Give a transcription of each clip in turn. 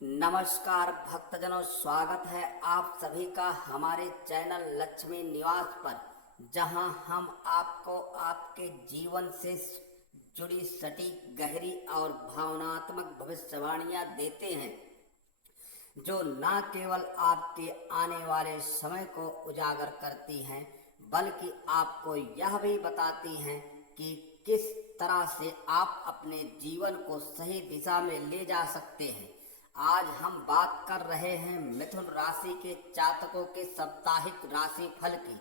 नमस्कार भक्तजनों, स्वागत है आप सभी का हमारे चैनल लक्ष्मी निवास पर, जहां हम आपको आपके जीवन से जुड़ी सटीक, गहरी और भावनात्मक भविष्यवाणियां देते हैं, जो न केवल आपके आने वाले समय को उजागर करती हैं, बल्कि आपको यह भी बताती हैं कि किस तरह से आप अपने जीवन को सही दिशा में ले जा सकते हैं। आज हम बात कर रहे हैं मिथुन राशि के जातकों के साप्ताहिक राशि फल की,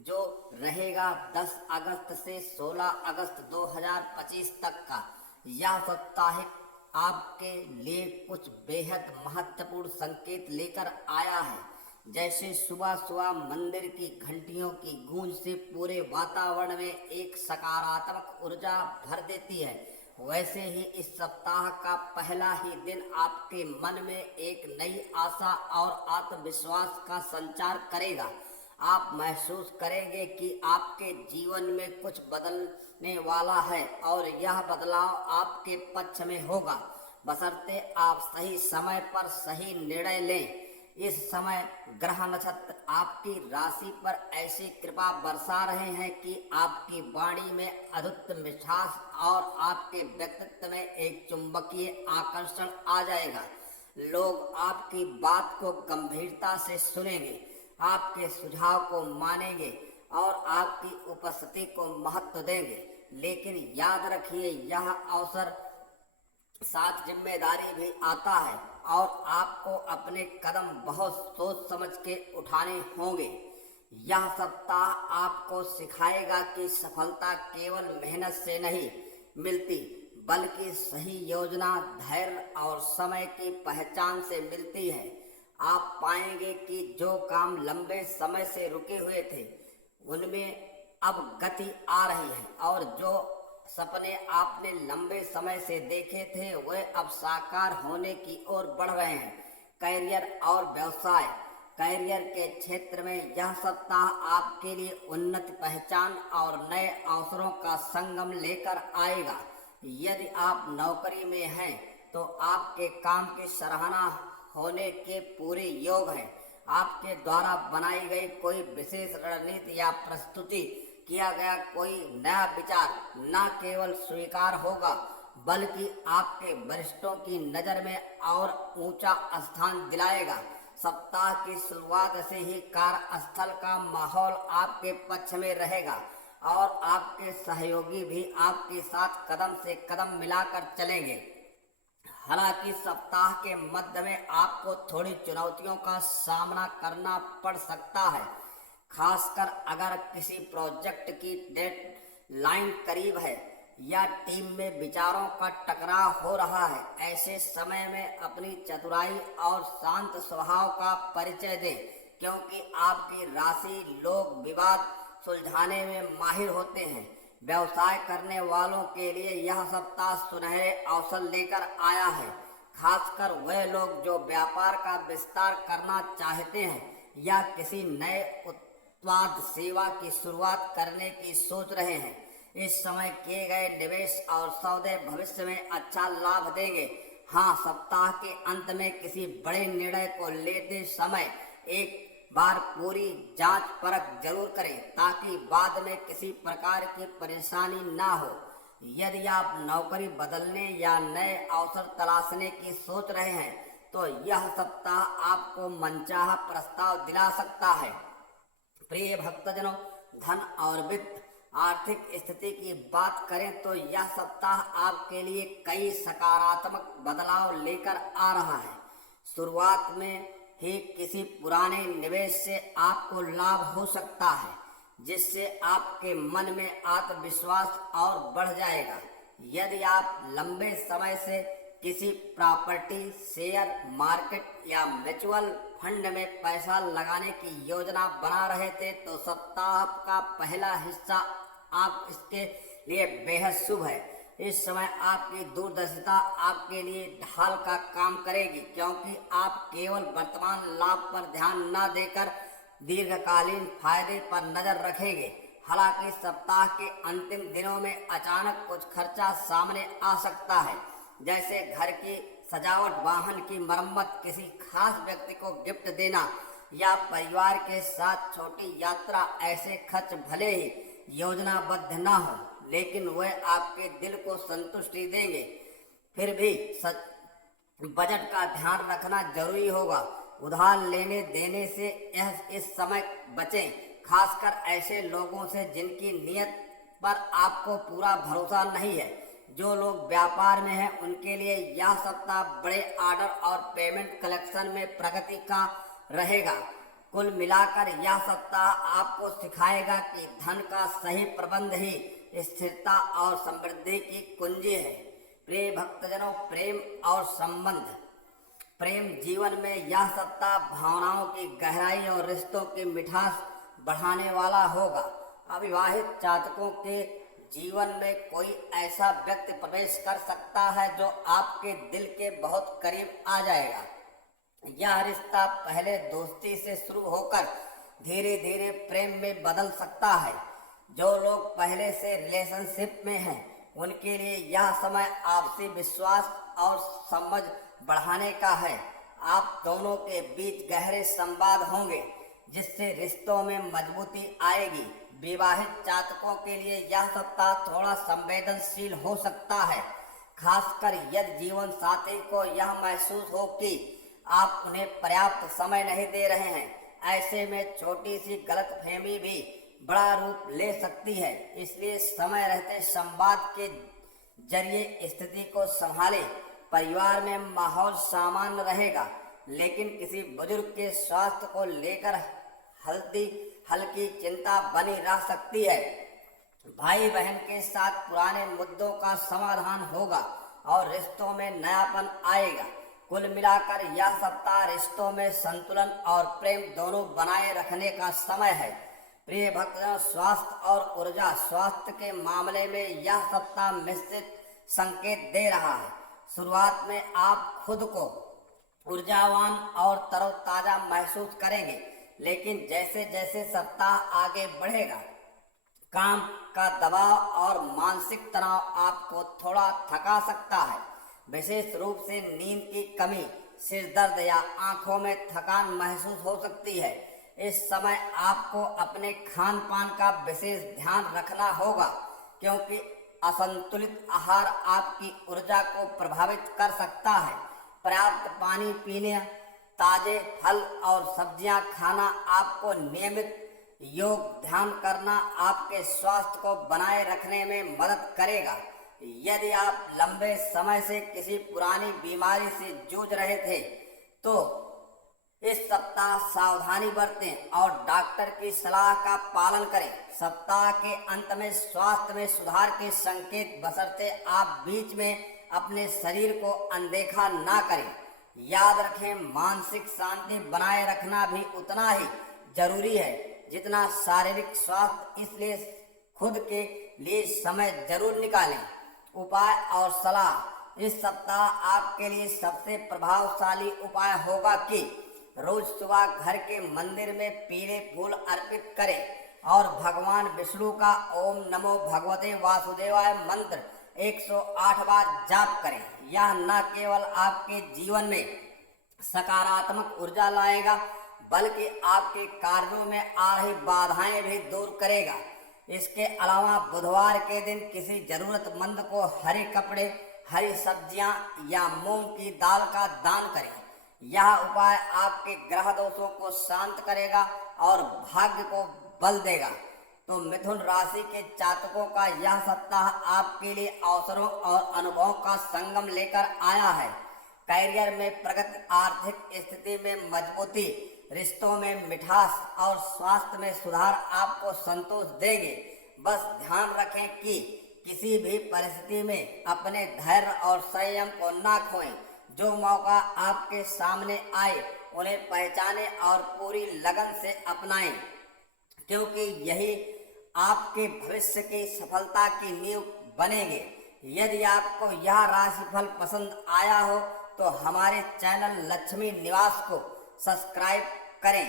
जो रहेगा 10 अगस्त से 16 अगस्त 2025 तक का। यह साप्ताहिक आपके लिए कुछ बेहद महत्वपूर्ण संकेत लेकर आया है। जैसे सुबह सुबह मंदिर की घंटियों की गूंज से पूरे वातावरण में एक सकारात्मक ऊर्जा भर देती है, वैसे ही इस सप्ताह का पहला ही दिन आपके मन में एक नई आशा और आत्मविश्वास का संचार करेगा। आप महसूस करेंगे कि आपके जीवन में कुछ बदलने वाला है और यह बदलाव आपके पक्ष में होगा, बशर्ते आप सही समय पर सही निर्णय लें। इस समय ग्रह नक्षत्र आपकी राशि पर ऐसी कृपा बरसा रहे हैं कि आपकी वाणी में अद्भुत मिठास और आपके व्यक्तित्व में एक चुंबकीय आकर्षण आ जाएगा। लोग आपकी बात को गंभीरता से सुनेंगे, आपके सुझाव को मानेंगे और आपकी उपस्थिति को महत्व देंगे। लेकिन याद रखिए, यह अवसर साथ जिम्मेदारी भी आता है और आपको अपने कदम बहुत सोच समझ के उठाने होंगे। यह सप्ताह आपको सिखाएगा कि सफलता केवल मेहनत से नहीं मिलती, बल्कि सही योजना, धैर्य और समय की पहचान से मिलती है। आप पाएंगे कि जो काम लंबे समय से रुके हुए थे, उनमें अब गति आ रही है और जो सपने आपने लंबे समय से देखे थे, वे अब साकार होने की ओर बढ़ रहे हैं। करियर और व्यवसाय, करियर के क्षेत्र में यह सप्ताह आपके लिए उन्नति, पहचान और नए अवसरों का संगम लेकर आएगा। यदि आप नौकरी में हैं तो आपके काम की सराहना होने के पूरे योग है। आपके द्वारा बनाई गई कोई विशेष रणनीति या प्रस्तुति, किया गया कोई नया विचार न केवल स्वीकार होगा, बल्कि आपके वरिष्ठों की नज़र में और ऊंचा स्थान दिलाएगा। सप्ताह की शुरुआत से ही कार्यस्थल का माहौल आपके पक्ष में रहेगा और आपके सहयोगी भी आपके साथ कदम से कदम मिलाकर चलेंगे। हालांकि सप्ताह के मध्य में आपको थोड़ी चुनौतियों का सामना करना पड़ सकता है, खासकर अगर किसी प्रोजेक्ट की डेडलाइन करीब है या टीम में विचारों का टकराव हो रहा है। ऐसे समय में अपनी चतुराई और शांत स्वभाव का परिचय दें, क्योंकि आपकी राशि लोग विवाद सुलझाने में माहिर होते हैं। व्यवसाय करने वालों के लिए यह सप्ताह सुनहरे अवसर लेकर आया है, खासकर वे लोग जो व्यापार का विस्तार करना चाहते हैं या किसी नए उत्पाद सेवा की शुरुआत करने की सोच रहे हैं। इस समय किए गए निवेश और सौदे भविष्य में अच्छा लाभ देंगे। हाँ, सप्ताह के अंत में किसी बड़े निर्णय को लेते समय एक बार पूरी जांच परख जरूर करें, ताकि बाद में किसी प्रकार की परेशानी ना हो। यदि आप नौकरी बदलने या नए अवसर तलाशने की सोच रहे हैं तो यह सप्ताह आपको मनचाहा प्रस्ताव दिला सकता है। प्रिय भक्तजनों, धन और वित्त, आर्थिक स्थिति की बात करें तो यह सप्ताह आपके लिए कई सकारात्मक बदलाव लेकर आ रहा है। शुरुआत में ही किसी पुराने निवेश से आपको लाभ हो सकता है, जिससे आपके मन में आत्मविश्वास और बढ़ जाएगा। यदि आप लंबे समय से किसी प्रॉपर्टी, शेयर मार्केट या म्यूचुअल फंड में पैसा लगाने की योजना बना रहे थे तो सप्ताह का पहला हिस्सा आप इसके लिए बेहद शुभ है। इस समय आपकी दूरदर्शिता आपके लिए ढाल का काम करेगी, क्योंकि आप केवल वर्तमान लाभ पर ध्यान न देकर दीर्घकालीन फायदे पर नजर रखेंगे। हालांकि सप्ताह के अंतिम दिनों में अचानक कुछ खर्चा सामने आ सकता है, जैसे घर की सजावट, वाहन की मरम्मत, किसी खास व्यक्ति को गिफ्ट देना या परिवार के साथ छोटी यात्रा। ऐसे खर्च भले ही योजनाबद्ध ना हो, लेकिन वह आपके दिल को संतुष्टि देंगे। फिर भी बजट का ध्यान रखना जरूरी होगा। उधार लेने देने से इस समय बचें, खासकर ऐसे लोगों से जिनकी नीयत पर आपको पूरा भरोसा नहीं है। जो लोग व्यापार में हैं उनके लिए यह सप्ताह बड़े ऑर्डर और पेमेंट कलेक्शन में प्रगति का रहेगा। कुल मिलाकर यह सप्ताह आपको सिखाएगा कि धन का सही प्रबंध ही स्थिरता और समृद्धि की कुंजी है। प्रिय भक्तजनों, प्रेम और संबंध। प्रेम जीवन में यह सप्ताह भावनाओं की गहराई और रिश्तों की मिठास बढ़ाने वाला होगा। अविवाहित जातकों के जीवन में कोई ऐसा व्यक्ति प्रवेश कर सकता है जो आपके दिल के बहुत करीब आ जाएगा। यह रिश्ता पहले दोस्ती से शुरू होकर धीरे धीरे प्रेम में बदल सकता है। जो लोग पहले से रिलेशनशिप में हैं उनके लिए यह समय आपसी विश्वास और समझ बढ़ाने का है। आप दोनों के बीच गहरे संवाद होंगे जिससे रिश्तों में मजबूती आएगी। विवाहित जातकों के लिए यह सप्ताह थोड़ा संवेदनशील हो सकता है, खासकर यदि जीवन साथी को यह महसूस हो कि आप उन्हें पर्याप्त समय नहीं दे रहे हैं। ऐसे में छोटी सी गलतफहमी भी बड़ा रूप ले सकती है, इसलिए समय रहते संवाद के जरिए स्थिति को संभालें। परिवार में माहौल सामान्य रहेगा, लेकिन किसी बुजुर्ग के स्वास्थ्य को लेकर हल्की चिंता बनी रह सकती है। भाई बहन के साथ पुराने मुद्दों का समाधान होगा और रिश्तों में नयापन आएगा। कुल मिलाकर यह सप्ताह रिश्तों में संतुलन और प्रेम दोनों बनाए रखने का समय है। प्रिय भक्तों, स्वास्थ्य और ऊर्जा। स्वास्थ्य के मामले में यह सप्ताह मिश्रित संकेत दे रहा है। शुरुआत में आप खुद को ऊर्जावान और तरोताजा महसूस करेंगे, लेकिन जैसे जैसे सप्ताह आगे बढ़ेगा, काम का दबाव और मानसिक तनाव आपको थोड़ा थका सकता है। विशेष रूप से नींद की कमी, सिर दर्द या आंखों में थकान महसूस हो सकती है। इस समय आपको अपने खान पान का विशेष ध्यान रखना होगा, क्योंकि असंतुलित आहार आपकी ऊर्जा को प्रभावित कर सकता है। पर्याप्त पानी पीने, ताजे फल और सब्जियां खाना, आपको नियमित योग ध्यान करना आपके स्वास्थ्य को बनाए रखने में मदद करेगा। यदि आप लंबे समय से किसी पुरानी बीमारी से जूझ रहे थे तो इस सप्ताह सावधानी बरतें और डॉक्टर की सलाह का पालन करें। सप्ताह के अंत में स्वास्थ्य में सुधार के संकेत, बशर्ते आप बीच में अपने शरीर को अनदेखा ना करें। याद रखें, मानसिक शांति बनाए रखना भी उतना ही जरूरी है जितना शारीरिक स्वास्थ्य, इसलिए खुद के लिए समय जरूर निकालें। उपाय और सलाह। इस सप्ताह आपके लिए सबसे प्रभावशाली उपाय होगा कि रोज सुबह घर के मंदिर में पीले फूल अर्पित करें और भगवान विष्णु का ओम नमो भगवते वासुदेवाय मंत्र 108 बार जाप करें। यह न केवल आपके जीवन में सकारात्मक ऊर्जा लाएगा, बल्कि आपके कार्यों में आ रही बाधाएं भी दूर करेगा। इसके अलावा बुधवार के दिन किसी जरूरतमंद को हरे कपड़े, हरी सब्जियां या मूंग की दाल का दान करें। यह उपाय आपके ग्रह दोषों को शांत करेगा और भाग्य को बल देगा। तो मिथुन राशि के जातकों का यह सप्ताह आपके लिए अवसरों और अनुभवों का संगम लेकर आया है। करियर में प्रगति, आर्थिक स्थिति में मजबूती, रिश्तों में मिठास और स्वास्थ्य में सुधार आपको संतोष देंगे। बस ध्यान रखें कि किसी भी परिस्थिति में अपने धैर्य और संयम को ना खोएं। जो मौका आपके सामने आए उन्हें पहचानें और पूरी लगन से अपनाएं, क्योंकि यही आपके भविष्य की सफलता की नींव बनेंगे। यदि आपको यह राशिफल पसंद आया हो तो हमारे चैनल लक्ष्मी निवास को सब्सक्राइब करें,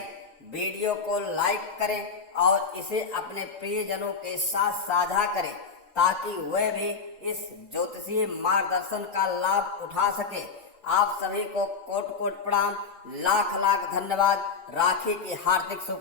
वीडियो को लाइक करें और इसे अपने प्रियजनों के साथ साझा करें ताकि वे भी इस ज्योतिषीय मार्गदर्शन का लाभ उठा सके। आप सभी को कोट कोट प्रणाम, लाख लाख धन्यवाद। राखी की हार्दिक शुभ